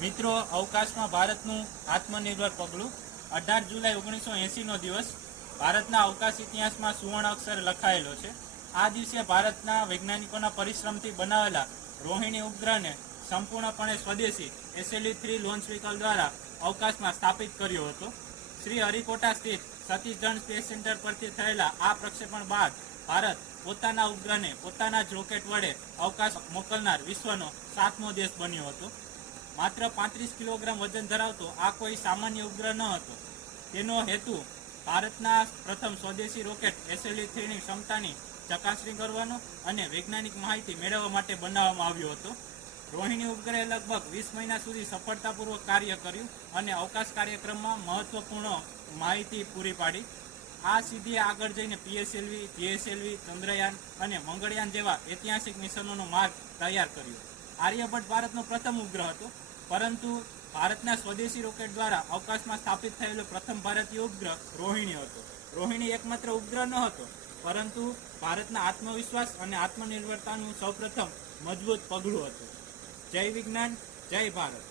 મિત્રો, અવકાશમાં ભારતનું આત્મનિર્ભર પગલું 18 જુલાઈ 1980નો દિવસ ભારતના અવકાશ ઇતિહાસમાં સુવર્ણ અક્ષરે લખાયેલો છે. આ દિવસે ભારતના વૈજ્ઞાનિકોના પરિશ્રમથી બનાવેલા રોહિણી ઉપગ્રહને સંપૂર્ણપણે સ્વદેશી SLV-3 લોન્ચ વ્હીકલ દ્વારા અવકાશમાં સ્થાપિત કર્યો હતો. શ્રી હરિકોટા સ્થિત સતીશ ધવન સ્પેસ સેન્ટર પરથી થયેલા આ પ્રક્ષેપણ બાદ ભારત પોતાના ઉપગ્રહને પોતાના જ રોકેટ વડે અવકાશ મોકલનાર વિશ્વનો 7મો દેશ બન્યો હતો. માત્ર 35 કિલોગ્રામ વજન ધરાવતો આ કોઈ સામાન્ય ઉપગ્રહ ન હતો. તેનો હેતુ ભારતના પ્રથમ સ્વદેશી રોકેટ SLV-3ની ક્ષમતાની ચકાસણી કરવાનો અને વૈજ્ઞાનિક માહિતી મેળવવા માટે બનાવવામાં આવ્યો હતો. રોહિણી ઉપગ્રહે લગભગ 20 મહિના સુધી સફળતાપૂર્વક કાર્ય કર્યું અને અવકાશ કાર્યક્રમમાં મહત્વપૂર્ણ માહિતી પૂરી પાડી. આ સિદ્ધિએ આગળ જઈને PSLV, GSLV, ચંદ્રયાન અને મંગળયાન જેવા ઐતિહાસિક મિશનોનો માર્ગ તૈયાર કર્યો. આર્યભટ્ટ ભારતનો પ્રથમ ઉપગ્રહ હતો, પરંતુ ભારતના સ્વદેશી રોકેટ દ્વારા અવકાશમાં સ્થાપિત થયેલો પ્રથમ ભારતીય ઉપગ્રહ રોહિણી હતો. રોહિણી એકમાત્ર ઉપગ્રહ ન હતો, પરંતુ ભારતના આત્મવિશ્વાસ અને આત્મનિર્ભરતાનું સૌપ્રથમ મજબૂત પગલું હતું. જય વિજ્ઞાન, જય ભારત.